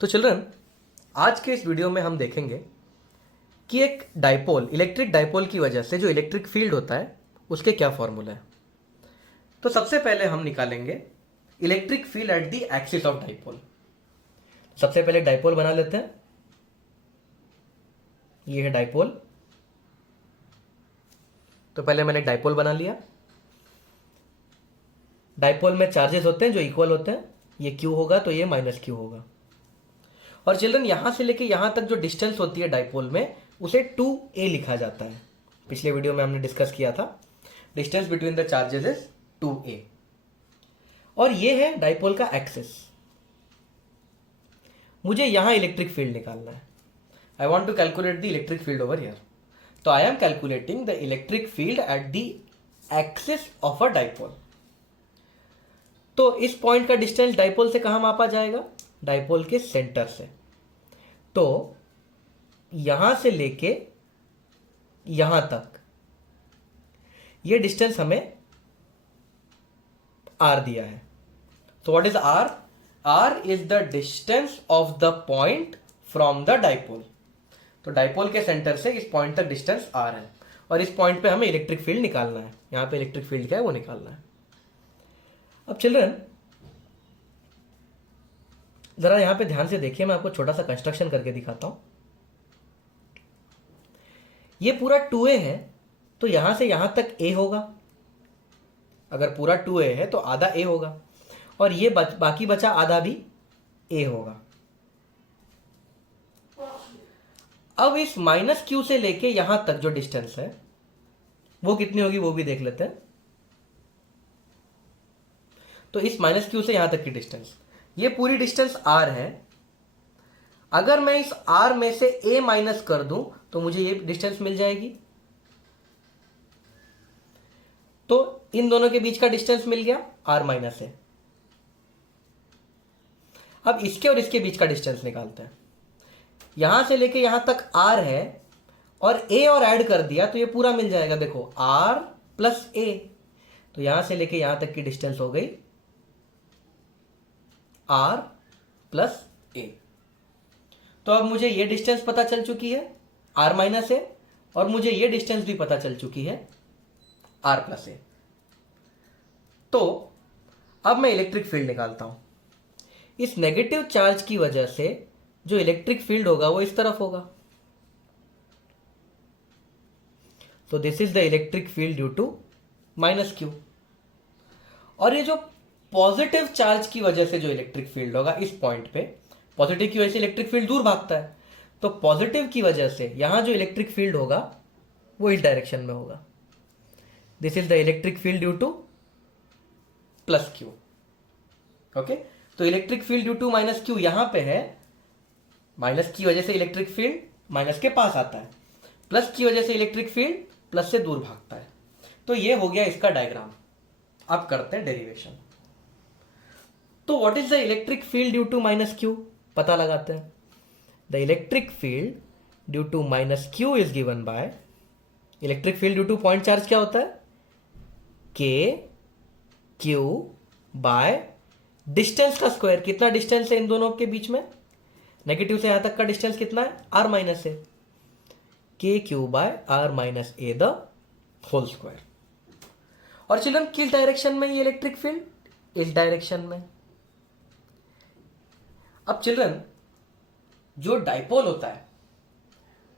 तो चिल्ड्रन, आज के इस वीडियो में हम देखेंगे कि एक डाइपोल, इलेक्ट्रिक डाइपोल की वजह से जो इलेक्ट्रिक फील्ड होता है उसके क्या फॉर्मूला है। तो सबसे पहले हम निकालेंगे electric field at the axis of dipole. सबसे पहले डाइपोल बना लेते हैं। ये है डाइपोल। तो पहले मैंने डाइपोल बना लिया। डाइपोल में चार्जेस होते हैं जो इक्वल होते हैं। ये Q होगा तो ये माइनस Q होगा। और चिल्ड्रन, यहां से लेके यहां तक जो डिस्टेंस होती है डाइपोल में उसे 2a लिखा जाता है। पिछले वीडियो में हमने डिस्कस किया था distance between the charges is 2a। और ये है डाइपोल का एक्सिस। मुझे यहां इलेक्ट्रिक फील्ड निकालना है। I want to calculate the electric field over here. तो I am calculating the electric field at the axis of a dipole. तो इस पॉइंट का डिस्टेंस डाइपोल से कहां मापा जाएगा? डाइपोल के सेंटर से। तो यहां से लेके यहां तक ये डिस्टेंस हमें r दिया है। तो what is r? r is the distance of the point from the dipole. तो डाइपोल के सेंटर से इस पॉइंट तक डिस्टेंस r है और इस पॉइंट पे हमें इलेक्ट्रिक फील्ड निकालना है। यहां पे इलेक्ट्रिक फील्ड क्या है वो निकालना है। अब चिल्ड्रन, जरा यहां पे ध्यान से देखिए, मैं आपको छोटा सा कंस्ट्रक्शन करके दिखाता हूं। ये पूरा 2a है तो यहां से यहां तक a होगा। अगर पूरा 2a है तो आधा a होगा और ये बाकी बचा आधा भी a होगा। अब इस माइनस Q से लेके यहां तक जो डिस्टेंस है वो कितनी होगी वो भी देख लेते हैं। तो इस माइनस Q से यहां तक की डिस्टेंस, ये पूरी डिस्टेंस r है। अगर मैं इस r में से a माइनस कर दूं तो मुझे ये डिस्टेंस मिल जाएगी। तो इन दोनों के बीच का डिस्टेंस मिल गया r माइनस a। अब इसके और इसके बीच का डिस्टेंस निकालते हैं। यहां से लेके यहां तक r है और a और ऐड कर दिया तो ये पूरा मिल जाएगा। देखो r प्लस a, तो यहां से लेके यहां तक की डिस्टेंस हो गई r प्लस a। तो अब मुझे ये डिस्टेंस पता चल चुकी है r माइनस a, और मुझे ये डिस्टेंस भी पता चल चुकी है r प्लस a। तो अब मैं इलेक्ट्रिक फील्ड निकालता हूं। इस नेगेटिव चार्ज की वजह से जो इलेक्ट्रिक फील्ड होगा वो इस तरफ होगा। तो this is the electric field due to minus Q। और ये जो पॉजिटिव चार्ज की वजह से जो इलेक्ट्रिक फील्ड होगा इस पॉइंट पे, पॉजिटिव की वजह से इलेक्ट्रिक फील्ड दूर भागता है, तो पॉजिटिव की वजह से यहां जो इलेक्ट्रिक फील्ड होगा वो इस डायरेक्शन में होगा। This is the electric field due to plus Q। Okay, तो electric field due to minus Q यहां पे है। माइनस की वजह से इलेक्ट्रिक फील्ड माइनस के पास आता है, प्लस की वजह से इलेक्ट्रिक फील्ड प्लस से दूर भागता है। तो ये हो गया इसका डायग्राम। अब करते हैं डेरिवेशन। तो what is the electric field due to minus Q? पता लगाते हैं। The electric field due to minus Q is given by, electric field due to point charge क्या होता है? K Q बाय डिस्टेंस का स्क्वायर। कितना distance है इन दोनों के बीच में? नेगेटिव से यहां तक का डिस्टेंस कितना है? r minus a। KQ by r minus a the whole square. और चिल्ड्रन, किस डायरेक्शन में ये इलेक्ट्रिक फील्ड? इस डायरेक्शन में। अब चिल्ड्रन, जो डाइपोल होता है,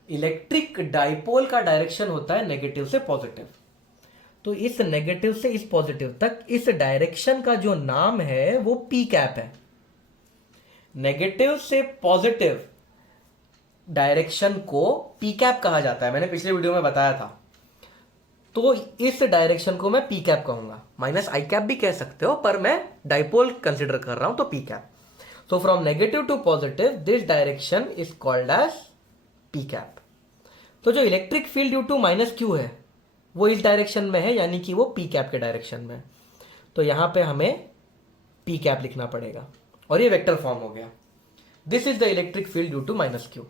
इलेक्ट्रिक डाइपोल का डायरेक्शन होता है नेगेटिव से पॉजिटिव। तो इस नेगेटिव से इस पॉजिटिव तक इस डायरेक्शन का जो नाम है वो पी कैप है। नेगेटिव से पॉजिटिव डायरेक्शन को पी कैप कहा जाता है। मैंने पिछले वीडियो में बताया था। तो इस डायरेक्शन को मैं पी कैप कहूंगा। माइनस आई कैप भी कह सकते हो, पर मैं डाइपोल कंसिडर कर रहा हूं तो P cap. So from negative to positive, this direction is called as P cap. तो जो electric field due to minus Q है वो इस डायरेक्शन में है, यानी कि वो P कैप के डायरेक्शन में। तो यहां पे हमें P कैप लिखना पड़ेगा और ये वेक्टर फॉर्म हो गया। This is the electric field due to minus Q।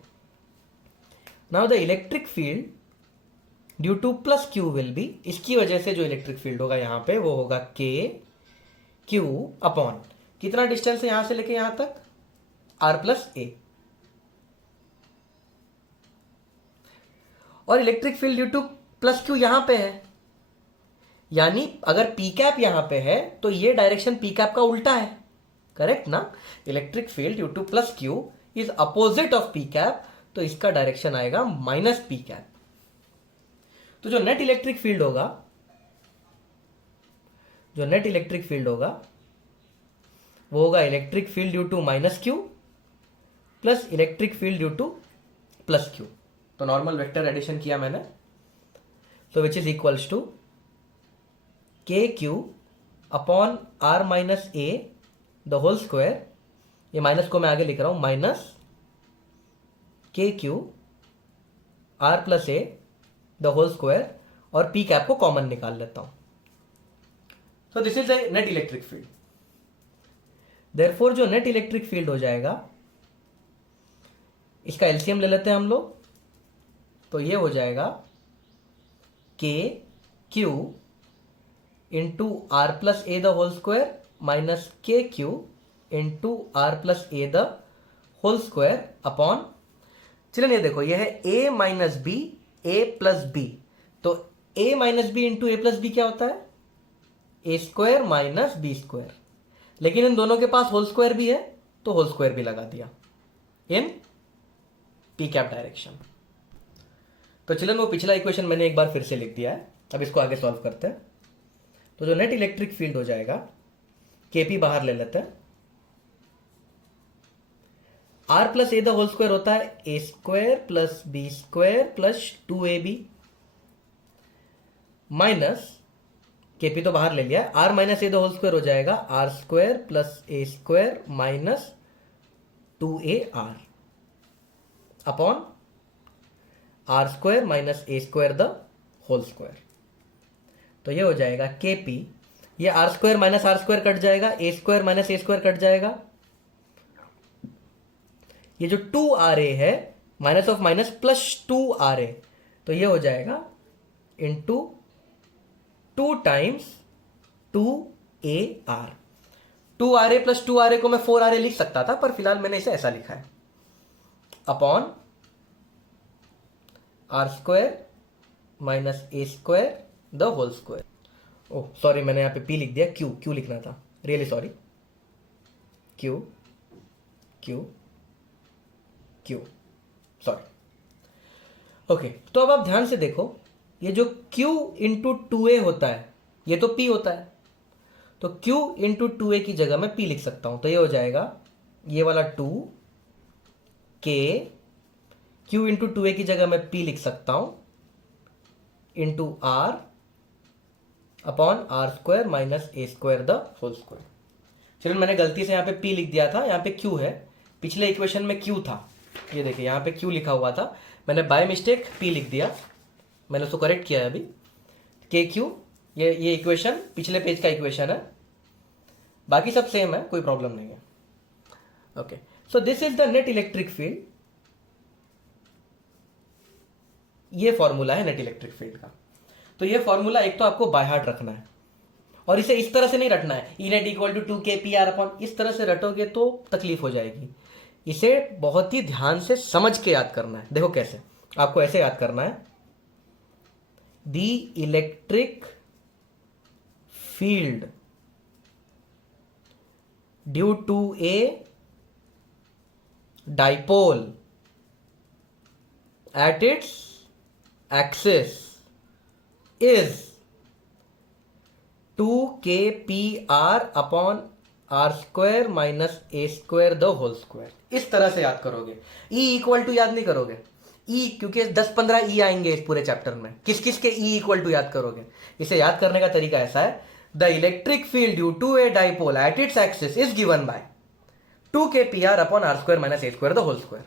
Now the electric field due to plus Q will be, इसकी वजह से जो इलेक्ट्रिक फील्ड होगा यहां पे वो होगा K Q अपॉन, कितना डिस्टेंस है यहां से लेके यहां तक? आर प्लस ए। और electric field due to plus q यहां पे है, यानी अगर पी कैप यहां पे है तो ये डायरेक्शन पी कैप का उल्टा है, करेक्ट ना। Electric field due to plus Q is opposite of P cap, तो इसका डायरेक्शन आएगा माइनस पी कैप। तो जो नेट इलेक्ट्रिक फील्ड होगा, जो नेट इलेक्ट्रिक फील्ड होगा वो होगा electric field due to minus Q plus electric field due to plus Q. तो नॉर्मल वेक्टर एडिशन किया मैंने, तो which is equals to K Q upon R minus A the whole square, ये minus को मैं आगे लिख रहा हूं, माइनस के Q R plus A the whole square, और पी कैप को कॉमन निकाल लेता हूं। So this is a net electric field. Therefore जो नेट इलेक्ट्रिक फील्ड हो जाएगा, इसका एलसीएम ले लेते हैं हम लोग, तो ये हो जाएगा k q into r plus A the whole square minus के q into r plus A the whole square upon, चलिए ये देखो, ये है a minus b a plus b, तो a minus b into a plus b क्या होता है, a square minus b square, लेकिन इन दोनों के पास होल स्क्वायर भी है तो होल स्क्वायर भी लगा दिया इन पी कैप डायरेक्शन। तो चलिए वो पिछला इक्वेशन मैंने एक बार फिर से लिख दिया है, अब इसको आगे सॉल्व करते हैं। तो जो नेट इलेक्ट्रिक फील्ड हो जाएगा, केपी बाहर ले लेते हैं, r plus A the whole square होता है a square plus b square plus 2ab minus, KP तो बाहर ले लिया, r minus A the whole square हो जाएगा are square plus A square minus 2ar upon are square minus A square the whole square. तो ये हो जाएगा केपी, ये r square minus r square cut जाएगा, a square minus A square cut जाएगा, ये जो 2ra है minus of minus plus 2ra, तो ये हो जाएगा into 2 times 2ar। 2ra plus 2ra को मैं 4ra लिख सकता था, पर फिलहाल मैंने इसे ऐसा लिखा है, upon are square minus A square the whole square. Oh sorry, मैंने यहां पे पी लिख दिया, क्यू क्यू लिखना था, really sorry, Q Q Q sorry. Okay, तो अब आप ध्यान से देखो, ये जो Q इंटू 2a होता है ये तो P होता है, तो Q इंटू 2a की जगह मैं P लिख सकता हूं, तो ये हो जाएगा ये वाला 2 K, Q इंटू 2a की जगह मैं P लिख सकता हूं into R upon are square minus A square the whole square. चलिए मैंने गलती से यहाँ पे P लिख दिया था, यहाँ पे Q है, पिछले इक्वेशन में Q था, ये देखिए यहाँ पे Q लिखा हुआ था, मैंने बाय मिस्टेक P लिख दिया, मैंने उसको करेक्ट किया है अभी, के क्यू, ये इक्वेशन पिछले पेज का इक्वेशन है, बाकी सब सेम है, कोई प्रॉब्लम नहीं है। Okay, so this is the net electric field, ये फॉर्मूला है नेट इलेक्ट्रिक फील्ड का। तो ये फॉर्मूला एक तो आपको बाय हार्ट रखना है, और इसे इस तरह से नहीं रटना है, E net equal to 2kpr upon, इस तरह से रटोगे तो तकलीफ हो जाएगी, इसे बहुत ही ध्यान से समझ के याद करना है। देखो कैसे, आपको ऐसे याद करना है, the electric field due to a dipole at its axis is 2kpr upon are square minus A square the whole square. इस तरह से याद करोगे, E इक्वल टू याद नहीं करोगे, E क्योंकि 10-15 E आएंगे इस पूरे चैप्टर में, किस किस के E इक्वल टू याद करोगे। इसे याद करने का तरीका ऐसा है, the electric field due to a dipole at its axis is given by 2kpr upon are square minus A square the whole square.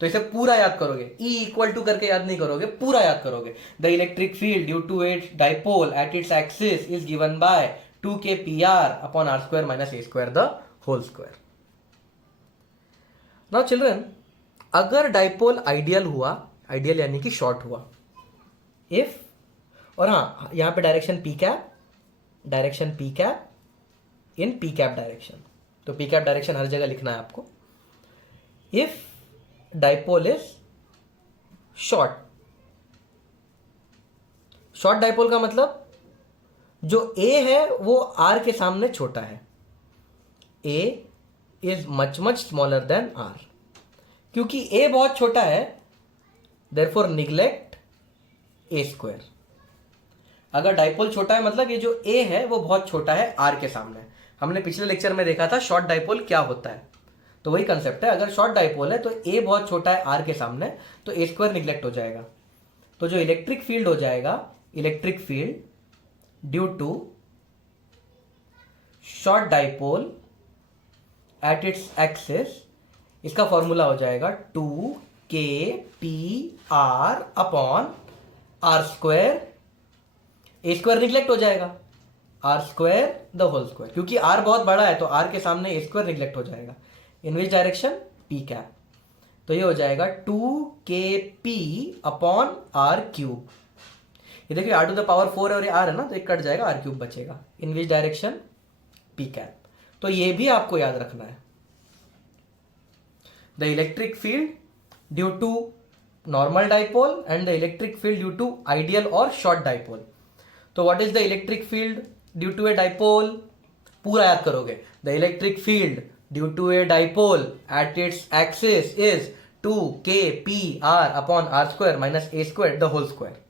तो इसे पूरा याद करोगे, E इक्वल टू करके याद नहीं करोगे, पूरा याद करोगे, the electric field due to a dipole at its axis is given by 2kpr upon are square minus A square the whole square. Now children, अगर डाइपोल आइडियल हुआ, आइडियल यानी कि शॉर्ट हुआ, इफ, और हाँ यहां पे direction P cap in P cap direction, तो पी कैप डायरेक्शन हर जगह लिखना है आपको। If dipole is short. Short dipole का मतलब जो ए है वो आर के सामने छोटा है, a is much much smaller than r. क्योंकि ए बहुत छोटा है, देयरफॉर निग्लेक्ट ए स्क्वायर। अगर डाइपोल छोटा है मतलब ये जो ए है वो बहुत छोटा है आर के सामने। हमने पिछले लेक्चर में देखा था शॉर्ट डाइपोल क्या होता है, तो वही कंसेप्ट है। अगर शॉर्ट डाइपोल है तो ए बहुत छोटा है आर के सामने, तो ए स्क्वायर निग्लेक्ट हो जाएगा। तो जो इलेक्ट्रिक फील्ड हो जाएगा, electric field due to short dipole at its axis, इसका फॉर्मूला हो जाएगा 2kpr upon are square. A square neglect हो जाएगा, are square the whole square. क्योंकि आर बहुत बड़ा है तो आर के सामने ए स्क्वायर निग्लेक्ट हो जाएगा। इन विच डायरेक्शन? P cap. तो ये हो जाएगा 2kp अपॉन आर क्यूब। ये देखिए r टू द पावर 4 है और ये r है ना, तो ये कट जाएगा, r क्यूब बचेगा। In which direction? P cap. तो ये भी आपको याद रखना है। The electric field due to normal dipole and the electric field due to ideal और शॉर्ट डाइपोल। तो what is the electric field due to a dipole? पूरा याद करोगे। The electric field due to a dipole at its axis is 2kpr upon are square minus A square the whole square.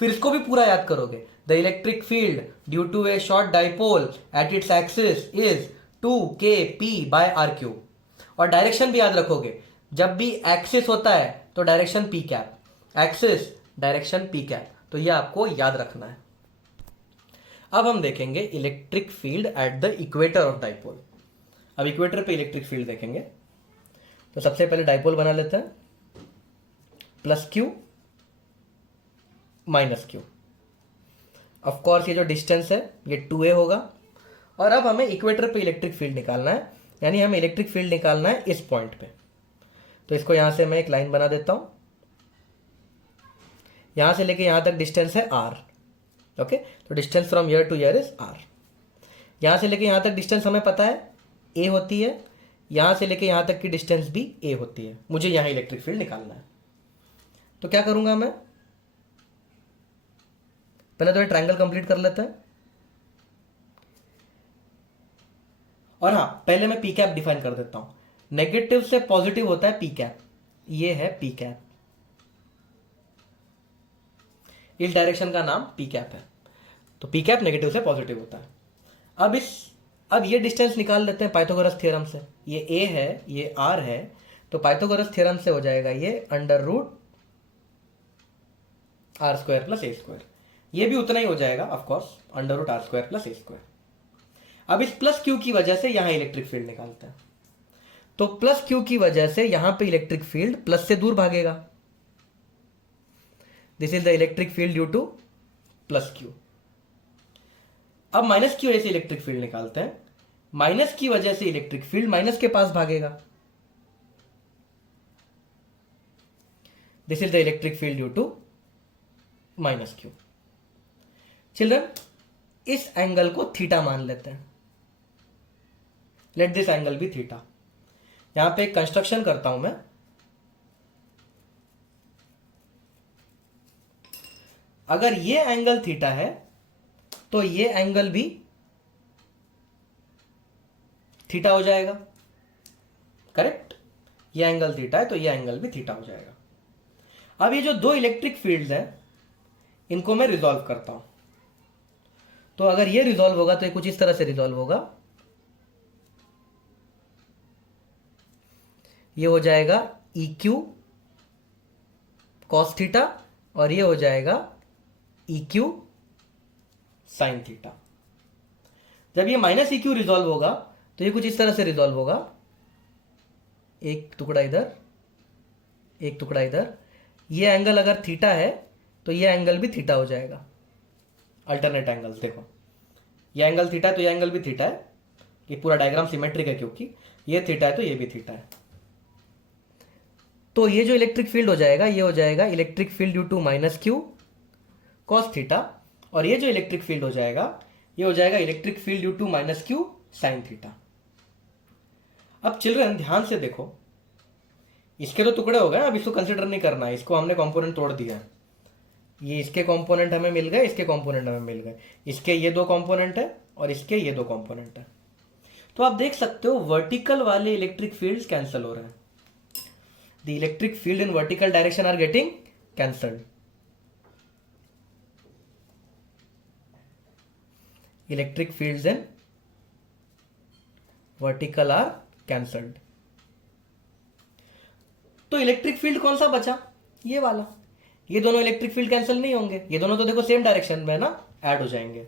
फिर इसको भी पूरा याद करोगे। The electric field due to a short dipole at its axis is 2kp by are cube. और direction भी याद रखोगे। जब भी एक्सिस होता है तो direction P cap, axis direction P cap. तो ये आपको याद रखना है। अब हम देखेंगे electric field at the equator of dipole. अब इक्वेटर पे इलेक्ट्रिक फील्ड देखेंगे। तो सबसे पहले डाइपोल बना लेते हैं, plus Q minus Q. Of course ये जो डिस्टेंस है ये 2a होगा। और अब हमें इक्वेटर पे इलेक्ट्रिक फील्ड निकालना है, यानी हमें इलेक्ट्रिक फील्ड निकालना है इस पॉइंट पे। तो इसको यहां से मैं एक लाइन बना देता हूं। यहां से लेके यहां तक डिस्टेंस है r। ओके, तो distance from here to here is r। यहां से लेके यहां तक डिस्टेंस हमें पता है a होती है, यहां से लेके यहां तक की डिस्टेंस भी a होती है। मुझे यहां इलेक्ट्रिक फील्ड निकालना है। तो क्या करूंगा मैं? पहले तो ये ट्रायंगल कंप्लीट कर लेते हैं। और हाँ, पहले मैं पी कैप डिफाइन कर देता हूं। नेगेटिव से पॉजिटिव होता है पी कैप, ये है पी कैप। इस डायरेक्शन का नाम पी कैप है। तो पी कैप नेगेटिव से पॉजिटिव होता है। अब ये डिस्टेंस निकाल लेते हैं पाइथागोरस थ्योरम से। ये a है, ये r है, तो पाइथागोरस थ्योरम से हो जाएगा ये under root R square plus ए स्क्वायर। ये भी उतना ही हो जाएगा of course, under root R square plus ए स्क्वायर। अब इस प्लस क्यू की वजह से यहां इलेक्ट्रिक फील्ड निकालते हैं। तो प्लस क्यू की वजह से यहां पे इलेक्ट्रिक फील्ड प्लस से दूर भागेगा। This is the electric field due to plus Q. अब माइनस की वजह से इलेक्ट्रिक फील्ड निकालते हैं। माइनस की वजह से इलेक्ट्रिक फील्ड माइनस के पास भागेगा। This is the electric field due to minus Q. Children, इस एंगल को थीटा मान लेते हैं। Let this angle be theta. यहां पे एक कंस्ट्रक्शन करता हूं मैं। अगर ये एंगल थीटा है तो ये एंगल भी थीटा हो जाएगा, करेक्ट? ये एंगल थीटा है तो ये एंगल भी थीटा हो जाएगा। अब ये जो दो इलेक्ट्रिक फील्ड्स हैं इनको मैं रिजॉल्व करता हूं। तो अगर ये रिजॉल्व होगा तो ये कुछ इस तरह से रिजॉल्व होगा। ये हो जाएगा ई क्यू कॉस थीटा और ये हो जाएगा ई क्यू साइन थीटा। जब ये माइनस ई क्यू रिजॉल्व होगा तो ये कुछ इस तरह से रिजॉल्व होगा। एक टुकड़ा इधर, एक टुकड़ा इधर। ये एंगल अगर थीटा है तो ये एंगल भी थीटा हो जाएगा। अल्टरनेट एंगल्स देखो, ये एंगल थीटा है तो ये एंगल भी थीटा है। ये पूरा डायग्राम सिमेट्रिक है क्योंकि ये थीटा है तो ये भी थीटा है। तो ये जो इलेक्ट्रिक फील्ड हो जाएगा ये हो जाएगा electric field due to minus Q cos theta, और ये जो इलेक्ट्रिक फील्ड हो जाएगा ये हो जाएगा electric field due to minus Q sine theta. अब चिल्ड्रन ध्यान से देखो, इसके तो टुकड़े हो गए, अब इसको कंसिडर नहीं करना है, इसको हमने कंपोनेंट तोड़ दिया है। ये इसके कंपोनेंट हमें मिल गए, इसके कंपोनेंट हमें मिल गए, इसके ये दो कंपोनेंट है और इसके ये दो कंपोनेंट है। तो आप देख सकते हो वर्टिकल वाले इलेक्ट्रिक फील्ड्स कैंसिल हो रहे हैं। The electric field in vertical direction are getting cancelled. Electric fields in vertical are cancelled. तो इलेक्ट्रिक फील्ड कौन सा बचा? ये वाला। ये दोनों इलेक्ट्रिक फील्ड कैंसिल नहीं होंगे, ये दोनों तो देखो सेम डायरेक्शन में ना ऐड हो जाएंगे।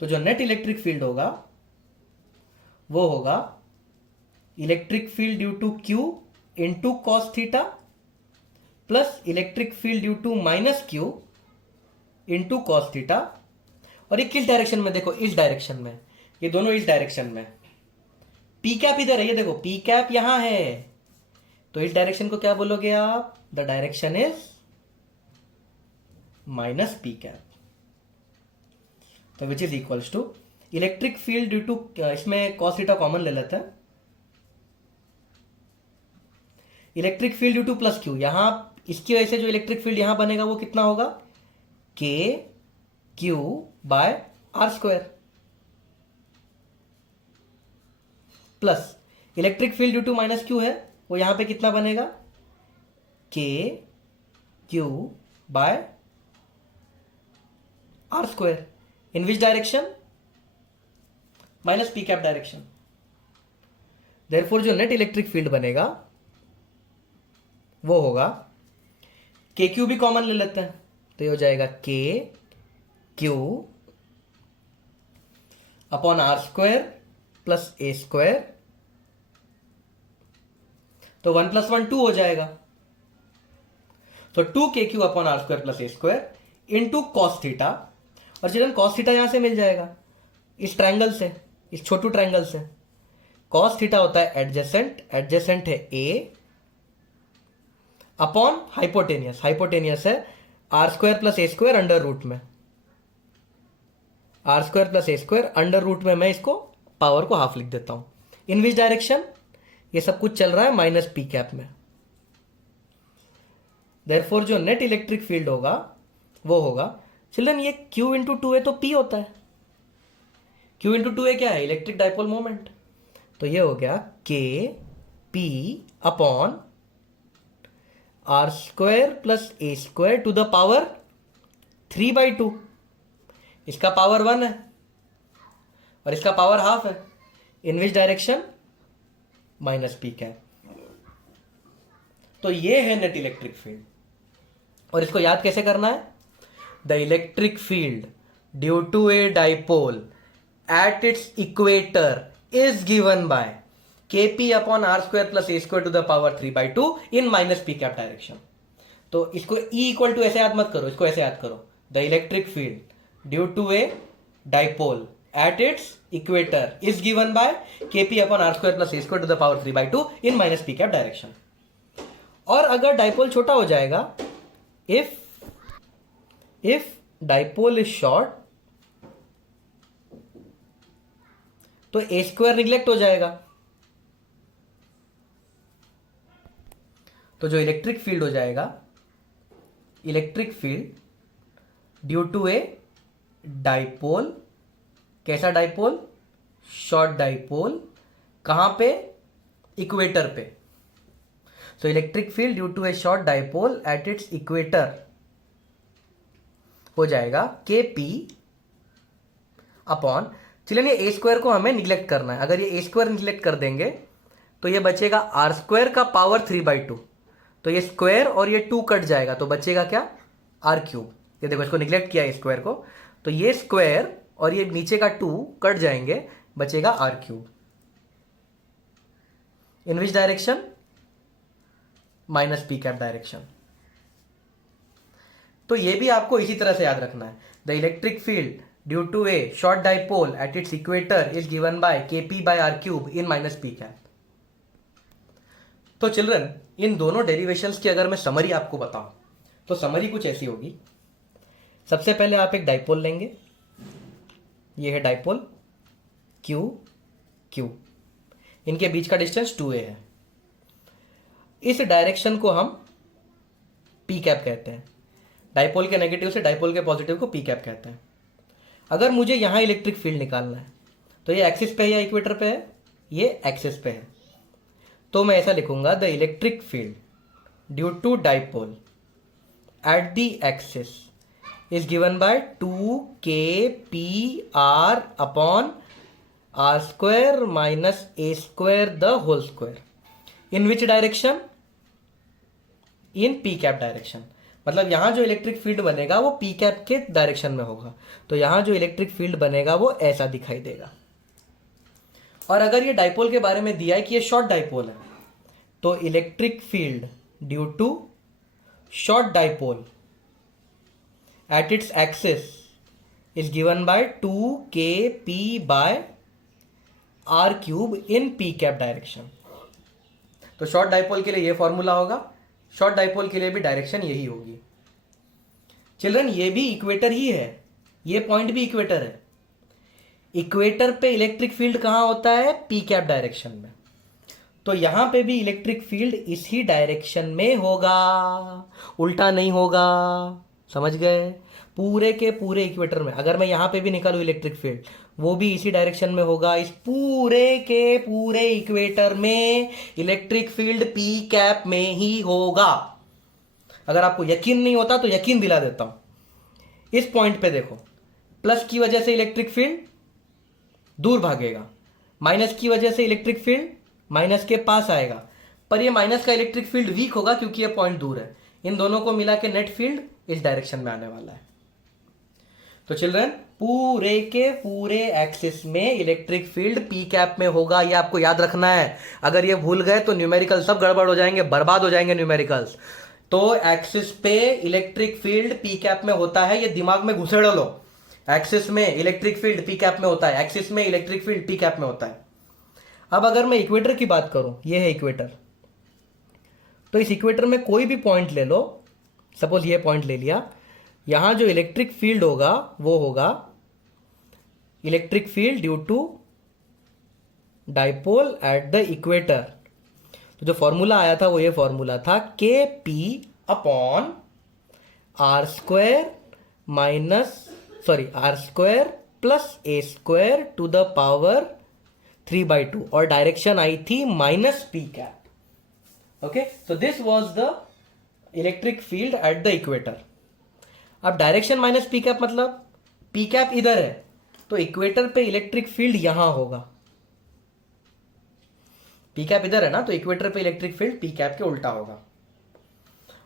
तो जो नेट इलेक्ट्रिक फील्ड होगा वो होगा electric field due to Q into cos theta plus electric field due to minus Q into cos theta. और ये किस डायरेक्शन में? देखो इस डायरेक्शन में, ये दोनों इस डायरेक्शन में। पी कैप इधर है, ये देखो पी कैप यहां है, तो इस डायरेक्शन को क्या बोलोगे आप? The direction is minus P cap. तो which is equals to electric field due to, इसमें कॉस थीटा कॉमन ले लेते हैं, electric field due to plus q. यहां इसकी वजह से जो इलेक्ट्रिक फील्ड यहां बनेगा वो कितना होगा? K Q by r square plus electric field due to minus Q है, वो यहां पे कितना बनेगा? K Q by r square. In which direction? Minus P cap direction. Therefore जो नेट इलेक्ट्रिक फील्ड बनेगा वो होगा, के क्यू भी कॉमन ले लेते हैं, तो ये हो जाएगा k Q upon are square plus A square. तो 1 + 1 2 हो जाएगा, तो 2 upon are square plus A square into cos theta. और चिल्ड्रन कॉस थीटा यहां से मिल जाएगा इस ट्रायंगल से, इस छोटू ट्रायंगल से। कॉस थीटा होता है एडजेसेंट, एडजेसेंट है ए अपॉन हाइपोटेनियस, हाइपोटेनियस है आर स्क्वायर प्लस ए स्क्वायर अंडर रूट में, आर स्क्वायर प्लस ए स्क्वायर अंडर रूट में। मैं इसको पावर को हाफ लिख देता हूं। इन विच डायरेक्शन? ये सब कुछ चल रहा है माइनस पी कैप में। देयरफॉर जो नेट इलेक्ट्रिक फील्ड होगा वो होगा, चिल्ड्रन ये Q इंटू टू ए तो P होता है, Q इंटू टू ए क्या है? Electric dipole moment. तो ये हो गया k P upon are square plus A square to the power 3/2। इसका पावर 1 है और इसका पावर हाफ है। In which direction? Minus P cap. तो ये है नेट इलेक्ट्रिक फील्ड। और इसको याद कैसे करना है? The electric field due to a dipole at its equator is given by kp upon are square plus A square to the power 3/2 in minus P cap direction. तो इसको E equal to ऐसे याद मत करो, इसको ऐसे याद करो, the electric field due to a dipole at its equator is given by kp upon are square plus A square to the power 3/2 in minus P cap direction. और अगर डाइपोल छोटा हो जाएगा, इफ डाइपोल इज शॉर्ट, तो ए square neglect हो जाएगा। तो जो इलेक्ट्रिक फील्ड हो जाएगा, electric field due to a dipole, कैसा डाइपोल? Short dipole. कहां पे? इक्वेटर पे। So electric field due to a short dipole at its equator हो जाएगा के पी अपॉन, चलिए ए स्क्वायर को हमें निग्लेक्ट करना है। अगर ये ए स्क्वायर निग्लेक्ट कर देंगे तो ये बचेगा आर स्क्वायर का पावर 3/2। तो ये स्क्वायर और ये 2 कट जाएगा, तो बचेगा क्या? R cube. ये देखो, इसको निग्लेक्ट किया स्क्वायर को, तो ये स्क्वायर और ये नीचे का 2 कट जाएंगे, बचेगा r cube. In which direction? Minus P cap direction. तो ये भी आपको इसी तरह से याद रखना है। The electric field due to a short dipole at its equator is given by kp by are cube in minus P cap. तो चिल्ड्रन, इन दोनों डेरिवेशंस की अगर मैं समरी आपको बताऊं तो समरी कुछ ऐसी होगी। सबसे पहले आप एक डाइपोल लेंगे, ये है डाइपोल Q, Q, इनके बीच का डिस्टेंस 2a है। इस डायरेक्शन को हम पी कैप कहते हैं। डाइपोल के नेगेटिव से डाइपोल के पॉजिटिव को पी कैप कहते हैं। अगर मुझे यहां इलेक्ट्रिक फील्ड निकालना है तो ये एक्सिस पे है या इक्वेटर पे है? ये एक्सिस पे है। तो मैं ऐसा लिखूंगा, the electric field due to dipole at the axis is given by 2kpr upon r square minus a square the whole square. In which direction? In P cap direction. मतलब यहां जो इलेक्ट्रिक फील्ड बनेगा वो P cap के direction में होगा। तो यहां जो इलेक्ट्रिक फील्ड बनेगा वो ऐसा दिखाई देगा। और अगर ये डाइपोल के बारे में दिया है कि ये शॉर्ट डाइपोल है, तो electric field due to short dipole at its axis is given by 2kp by r cube in P cap direction. तो शॉर्ट डाइपोल के लिए ये फॉर्मूला होगा, शॉर्ट डाइपोल के लिए भी डायरेक्शन यही होगी। चिल्ड्रन ये भी इक्वेटर ही है, ये पॉइंट भी इक्वेटर है। इक्वेटर पे इलेक्ट्रिक फील्ड कहां होता है? पी कैप डायरेक्शन में। तो यहां पे भी इलेक्ट्रिक फील्ड इसी डायरेक्शन में होगा, उल्टा नहीं होगा। समझ गए? पूरे के पूरे इक्वेटर में अगर मैं यहां पे भी निकालूं इलेक्ट्रिक फील्ड, वो भी इसी डायरेक्शन में होगा। इस पूरे के पूरे इक्वेटर में इलेक्ट्रिक फील्ड पी कैप में ही होगा। अगर आपको यकीन नहीं होता तो यकीन दिला देता हूं। इस पॉइंट पे देखो, प्लस की वजह से इलेक्ट्रिक फील्ड दूर भागेगा, माइनस की वजह से इलेक्ट्रिक फील्ड माइनस के पास आएगा। पर ये माइनस का इलेक्ट्रिक फील्ड वीक होगा क्योंकि ये पॉइंट दूर है। इन दोनों को मिला के नेट फील्ड इस डायरेक्शन में आने वाला है। तो चिल्ड्रन पूरे के पूरे एक्सिस में इलेक्ट्रिक फील्ड पी कैप में होगा, ये आपको याद रखना है। अगर ये भूल गए तो न्यूमेरिकल सब गड़बड़ हो जाएंगे, बर्बाद हो जाएंगे न्यूमेरिकल्स। तो एक्सिस पे इलेक्ट्रिक फील्ड पी कैप में होता है, ये दिमाग में घुसेड़ लो। एक्सिस में इलेक्ट्रिक फील्ड पी कैप में होता है, एक्सिस में इलेक्ट्रिक फील्ड पी कैप में होता है। अब अगर मैं इक्वेटर की बात करूं, ये है इक्वेटर, तो इस इक्वेटर में कोई भी पॉइंट ले लो, सपोज ये पॉइंट ले लिया, यहां जो इलेक्ट्रिक फील्ड होगा वो होगा electric field due to dipole at the equator. तो जो फॉर्मूला आया था वो ये फॉर्मूला था, k P upon are square r square plus A square to the power 3/2, और डायरेक्शन आई थी minus P cap. Okay, so this was the electric field at the equator. अब डायरेक्शन माइनस पी कैप मतलब P cap इधर है, तो equator पे electric field यहां होगा। पी कैप इधर है ना, तो इक्वेटर पे इलेक्ट्रिक फील्ड पी कैप के उल्टा होगा।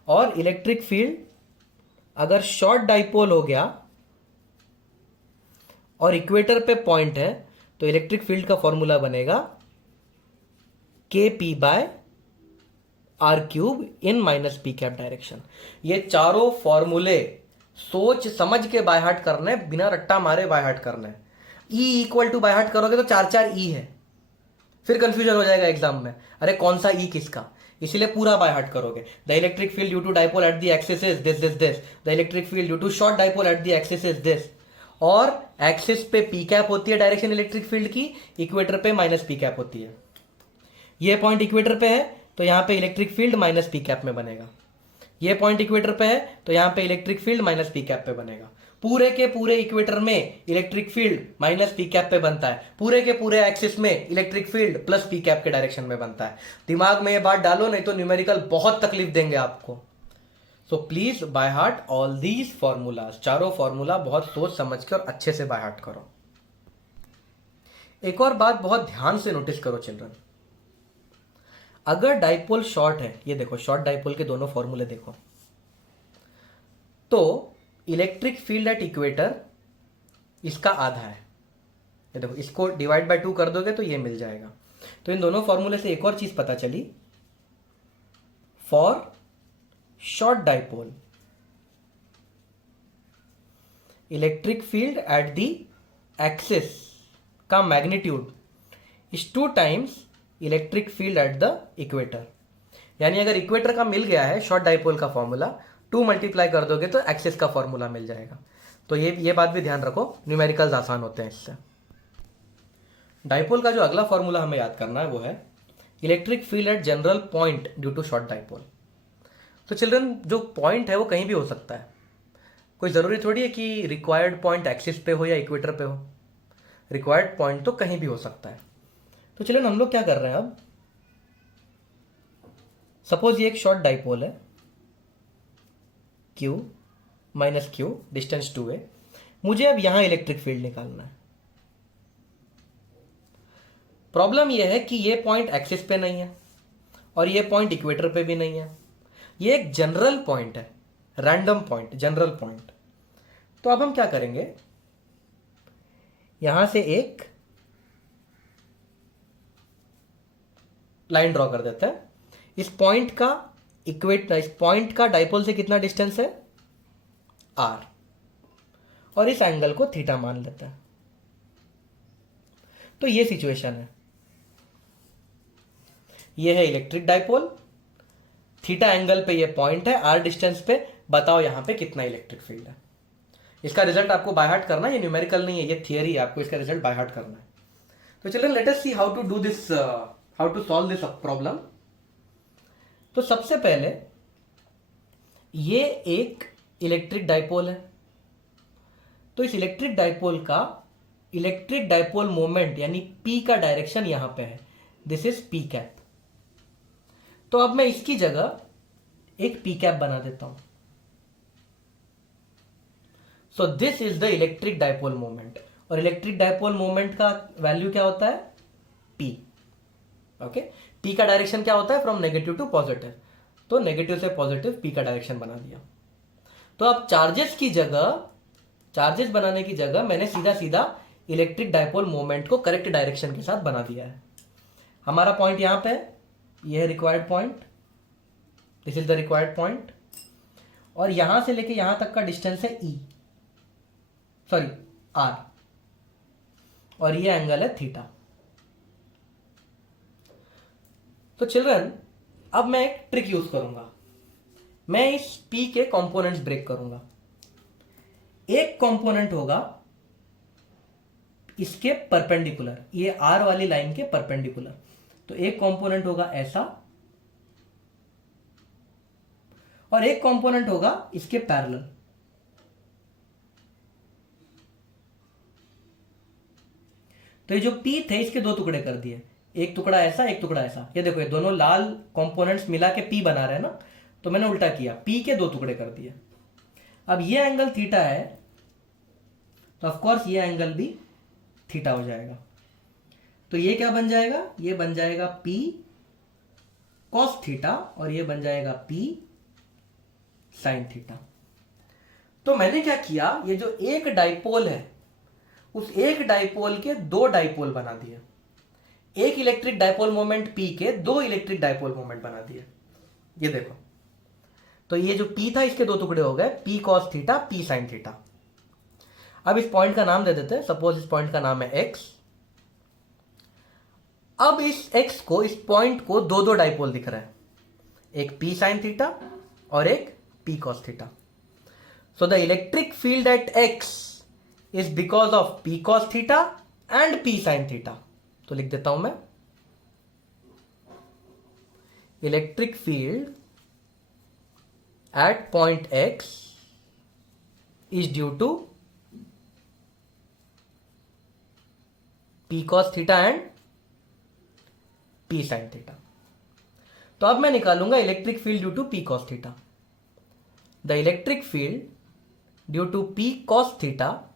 और इलेक्ट्रिक फील्ड अगर शॉर्ट डाइपोल हो गया और इक्वेटर पे पॉइंट है, तो इलेक्ट्रिक फील्ड का फॉर्मूला बनेगा k P by are cube in minus P cap direction. ये चारों फॉर्मूले सोच समझ के बाय हार्ट करने, बिना रट्टा मारे बाय हार्ट करने। E equal to by heart करोगे तो 4 ई है, फिर कंफ्यूजन हो जाएगा एग्जाम में, अरे कौन सा ई किसका। इसीलिए पूरा बाय हार्ट करोगे। The electric field due to dipole at the axis is this this this, the electric field due to short dipole at the axis is this. और एक्सिस पे पी कैप होती है डायरेक्शन इलेक्ट्रिक फील्ड की, equator पे minus P cap होती है। ये point equator पे है तो यहां पे electric field minus P cap में बनेगा। ये पॉइंट इक्वेटर पे है तो यहां पे electric field minus P cap पे बनेगा। पूरे के पूरे इक्वेटर में electric field minus P cap पे बनता है, पूरे के पूरे एक्सिस में electric field plus P cap के डायरेक्शन में बनता है। दिमाग में ये बात डालो, नहीं तो न्यूमेरिकल बहुत तकलीफ देंगे आपको। So please by heart all these formulas, चारों फॉर्मूला बहुत सोच समझ के और अच्छे से बाय हार्ट करो। एक और बात बहुत ध्यान से नोटिस करो चिल्ड्रन, अगर डाइपोल शॉर्ट है, ये देखो शॉर्ट डाइपोल के दोनों फॉर्मूले देखो, तो इलेक्ट्रिक फील्ड एट इक्वेटर इसका आधा है। ये देखो, इसको डिवाइड बाय 2 कर दोगे तो ये मिल जाएगा। तो इन दोनों फॉर्मूले से एक और चीज पता चली, for short dipole electric field at the axis का magnitude is 2 times electric field at the equator. यानी अगर इक्वेटर का मिल गया है शॉर्ट डाइपोल का फॉर्मूला, 2 मल्टीप्लाई कर दोगे तो एक्सिस का फॉर्मूला मिल जाएगा। तो ये बात भी ध्यान रखो, न्यूमेरिकल्स आसान होते हैं इससे। डाइपोल का जो अगला फॉर्मूला हमें याद करना है वो है electric field at general point due to short dipole. तो चिल्ड्रन जो पॉइंट है वो कहीं भी हो सकता है, कोई ज़रूरी थोड़ी है कि रिक्वायर्ड पॉइंट एक्सिस पे हो या इक्वेटर पे हो। रिक्वायर्ड पॉइंट तो कहीं भी हो सकता है। तो चिल्ड्रन हम लोग क्या कर रहे हैं अब, सपोज ये एक शॉर्ट डाइपोल है Q माइनस Q, डिस्टेंस 2 है। मुझे अब यहां इलेक्ट्रिक फील्ड निकालना है। प्रॉब्लम यह है कि ये पॉइंट एक्सिस पे नहीं है और ये पॉइंट इक्वेटर पे भी नहीं है। ये एक जनरल पॉइंट है, रैंडम पॉइंट, जनरल पॉइंट। तो अब हम क्या करेंगे, यहां से एक लाइन ड्रॉ कर देते हैं। इस पॉइंट का डाइपोल से कितना डिस्टेंस है, r, और इस एंगल को थीटा मान लेते हैं। तो ये सिचुएशन है, ये है इलेक्ट्रिक डाइपोल, थीटा एंगल पे ये पॉइंट है, r डिस्टेंस पे। बताओ यहां पे कितना इलेक्ट्रिक फील्ड है। इसका रिजल्ट आपको बाय हार्ट करना है, ये न्यूमेरिकल नहीं है, ये थियरी है, आपको इसका रिजल्ट बाय हार्ट करना है। तो children let us see how to do this, how to solve this problem. तो सबसे पहले ये एक इलेक्ट्रिक डाइपोल है, तो इस इलेक्ट्रिक डाइपोल मोमेंट यानी P का डायरेक्शन यहां पे है, दिस इज P कैप। तो अब मैं इसकी जगह एक P कैप बना देता हूं। So this is the electric dipole moment, और इलेक्ट्रिक डाइपोल मोमेंट का वैल्यू क्या होता है, P। ओके, P का डायरेक्शन क्या होता है, फ्रॉम नेगेटिव टू पॉजिटिव। तो नेगेटिव से पॉजिटिव P का डायरेक्शन बना दिया। तो अब चार्जेस बनाने की जगह मैंने सीधा सीधा इलेक्ट्रिक डाइपोल मोमेंट को करेक्ट डायरेक्शन के साथ बना दिया है। हमारा पॉइंट यहां पे है, यह है required point, this is the required point, और यहां से लेके यहां तक का डिस्टेंस है r, और ये एंगल है थीटा। तो चिल्ड्रन अब मैं एक ट्रिक यूज करूंगा, मैं इस P के कंपोनेंट्स ब्रेक करूंगा। एक कंपोनेंट होगा इसके परपेंडिकुलर, ये R वाली लाइन के परपेंडिकुलर। तो एक कंपोनेंट होगा ऐसा, और एक कंपोनेंट होगा इसके पैरेलल। तो ये जो P थे इसके दो टुकड़े कर दिए, एक टुकड़ा ऐसा, एक टुकड़ा ऐसा। ये देखो, ये दोनों लाल कंपोनेंट्स मिला के P बना रहे हैं ना, तो मैंने उल्टा किया, P के दो टुकड़े कर दिए। अब ये एंगल थीटा है, तो ऑफ कोर्स ये एंगल भी थीटा हो जाएगा। तो ये क्या बन जाएगा, ये बन जाएगा P कॉस थीटा, और ये बन जाएगा P साइन थीटा। तो मैंने क्या किया, ये जो एक डाइपोल है उस एक डाइपोल के दो डाइपोल बना दिए, एक इलेक्ट्रिक डाइपोल मोमेंट P के दो इलेक्ट्रिक डाइपोल मोमेंट बना दिए। ये देखो, तो ये जो P था इसके दो टुकड़े हो गए, P cos theta, P sine theta. अब इस पॉइंट का नाम दे देते हैं, सपोज इस पॉइंट का नाम है x। अब इस x को, इस पॉइंट को दो दो डाइपोल दिख रहा है, एक P साइन थीटा और एक P cos theta. So the electric field at x is because of P cos theta and P sine theta. तो लिख देता हूं मैं, electric field at point x is due to P cos theta and P sin theta. तो अब मैं निकालूंगा electric field due to P cos theta. The electric field due to P cos theta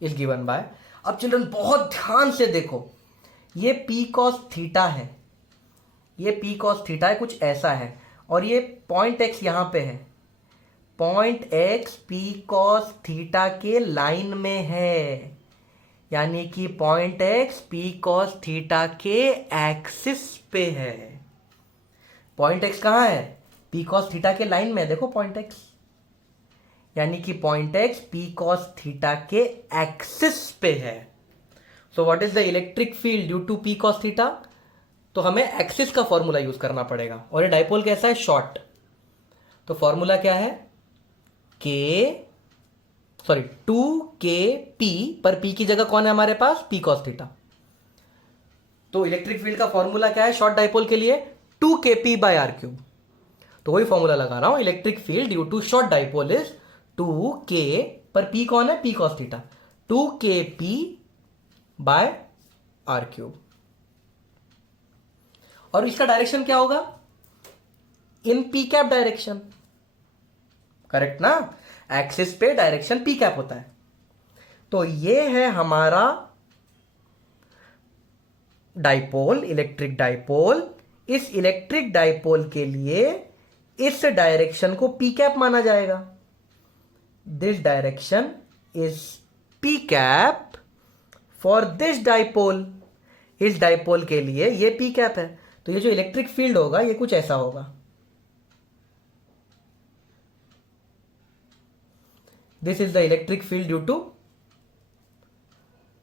is given by, अब children बहुत ध्यान से देखो, ये P cos थीटा है, ये P cos थीटा है, कुछ ऐसा है, और ये पॉइंट x यहां पे है, point x P cos theta के लाइन में है, यानी कि point x P cos theta के एक्सिस पे है। पॉइंट x कहां है, P cos थीटा के लाइन में, देखो पॉइंट x, यानी कि point x P cos theta के एक्सिस पे है। So what is the electric field due to P cos theta, तो हमें एक्सिस का फॉर्मूला यूज करना पड़ेगा, और ये डाइपोल कैसा है, शॉर्ट। तो फॉर्मूला क्या है, 2kp, पर P की जगह कौन है हमारे पास, P cos थीटा। तो इलेक्ट्रिक फील्ड का फॉर्मूला क्या है शॉर्ट डाइपोल के लिए? 2kp/r³। तो वही फॉर्मूला लगा रहा हूं, electric field due to short dipole is 2k, पर p कौन है? p cos theta, 2kp/r³। और इसका डायरेक्शन क्या होगा? In P cap direction, correct ना? एक्सिस पे डायरेक्शन पी कैप होता है। तो ये है हमारा डाइपोल, इलेक्ट्रिक डाइपोल। इस इलेक्ट्रिक डाइपोल के लिए इस डायरेक्शन को पी कैप माना जाएगा। This direction is P cap for this dipole. इस डाइपोल के लिए ये पी कैप है। तो ये जो इलेक्ट्रिक फील्ड होगा ये कुछ ऐसा होगा। This is the electric field due to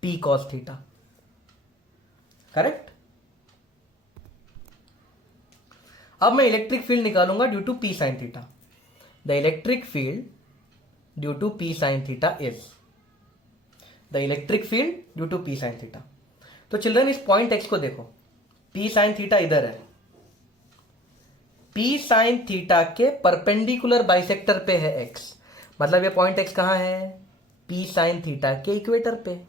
P cos theta, correct? अब मैं इलेक्ट्रिक फील्ड निकालूंगा due to P sine theta. The electric field due to P sine theta is the electric field due to P sine theta. तो children इस point X को देखो, P sine theta इधर है, P sine theta के perpendicular bisector पे है X, मतलब ये पॉइंट एक्स कहां है? पी साइन थीटा के इक्वेटर पे।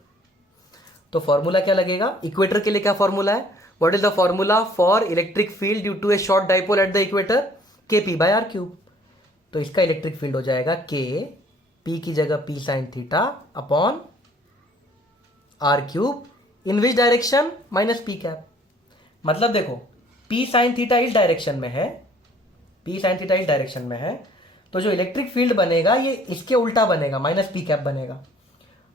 तो फॉर्मूला क्या लगेगा? इक्वेटर के लिए क्या फॉर्मूला है? What is the formula for electric field due to a short dipole at the equator? kp/r³। तो इसका इलेक्ट्रिक फील्ड हो जाएगा k, p की जगह p sine theta upon r³, in which direction? Minus P cap. मतलब देखो, p sine theta इस direction में है, p साइन थीटा इस डायरेक्शन में है, तो जो इलेक्ट्रिक फील्ड बनेगा ये इसके उल्टा बनेगा, माइनस पी कैप बनेगा।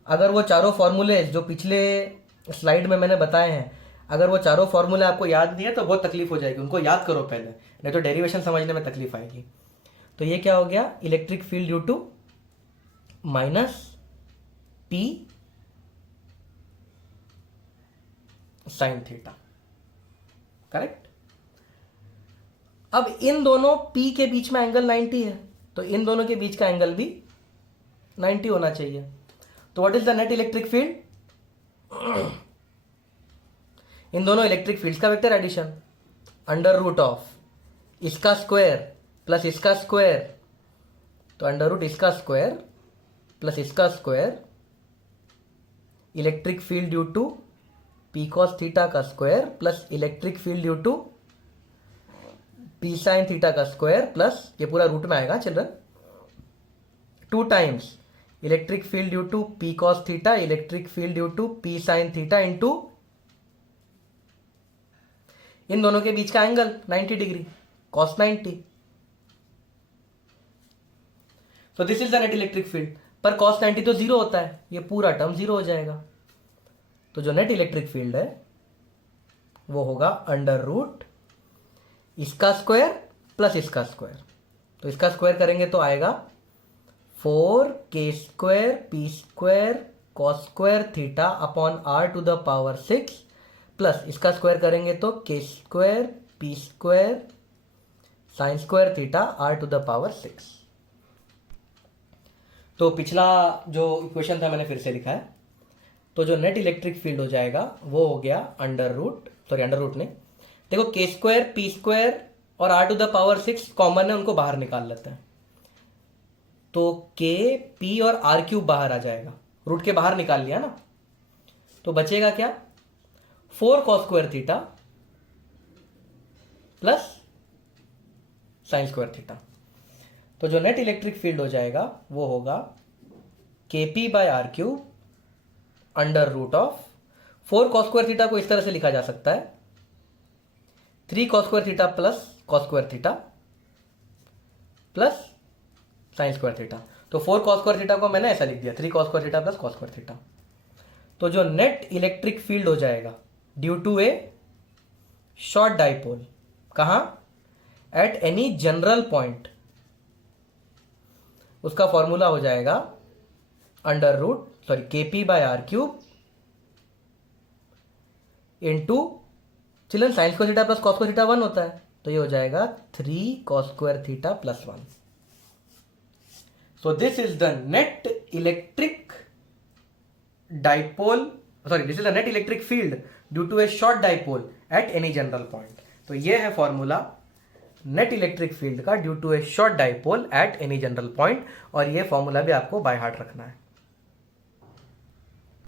अगर वो चारों फॉर्मूले जो पिछले स्लाइड में मैंने बताए हैं, अगर वो चारों फॉर्मूले आपको याद नहीं है तो बहुत तकलीफ हो जाएगी, उनको याद करो पहले, नहीं तो डेरिवेशन समझने में तकलीफ आएगी। तो ये क्या हो गया? Electric field due to minus P sine theta, correct? अब इन दोनों P के बीच में एंगल 90 है, तो इन दोनों के बीच का एंगल भी 90 होना चाहिए। तो what is the net electric field? इन दोनों इलेक्ट्रिक फील्ड्स का vector addition, under root of इसका स्क्वायर प्लस इसका स्क्वायर, तो अंडर रूट इसका स्क्वायर प्लस इसका square, electric field due to P cos theta का square plus electric field due to P sine theta का square plus, ये पूरा root में आएगा children, 2 times electric field due to P cos theta, electric field due to P sine theta into इन दोनों के बीच का angle 90 degree, cos 90। So this is the net electric field. पर cos 90 तो जीरो होता है, ये पूरा टर्म जीरो हो जाएगा। तो जो नेट इलेक्ट्रिक फील्ड है वो होगा अंडर रूट इसका स्क्वायर प्लस इसका स्क्वायर। तो इसका स्क्वायर करेंगे तो आएगा 4k² p² cos square theta upon r to the power 6 plus इसका स्क्वायर करेंगे तो k² p² sine square theta r to the power 6। तो पिछला जो इक्वेशन था मैंने फिर से लिखा है। तो जो नेट इलेक्ट्रिक फील्ड हो जाएगा वो हो गया अंडर रूट नहीं, देखो k² p² और r to the power 6 common है, उनको बाहर निकाल लेते हैं। तो k p और r³ बाहर आ जाएगा, रूट के बाहर निकाल लिया ना, तो बचेगा क्या? 4 cos square theta plus sign square theta. तो जो नेट इलेक्ट्रिक फील्ड हो जाएगा वो होगा kp/r³ under root of 4 cos square theta को इस तरह से लिखा जा सकता है 3 cos square theta plus cos square theta plus sign square theta. तो 4 cos स्क्वायर थीटा को मैंने ऐसा लिख दिया 3 cos square theta plus cos square theta. तो जो नेट इलेक्ट्रिक फील्ड हो जाएगा due to a short dipole, कहां? एट एनी जनरल पॉइंट, उसका फॉर्मूला हो जाएगा under root kp/r³ into children sine square theta plus cos square theta 1 होता है, तो ये हो जाएगा 3 cos square theta plus 1। So this is the net electric dipole, this is the net electric field due to a short dipole at any general point. तो ये है formula net electric field का due to a short dipole at any general point, और ये formula भी आपको by heart रखना है।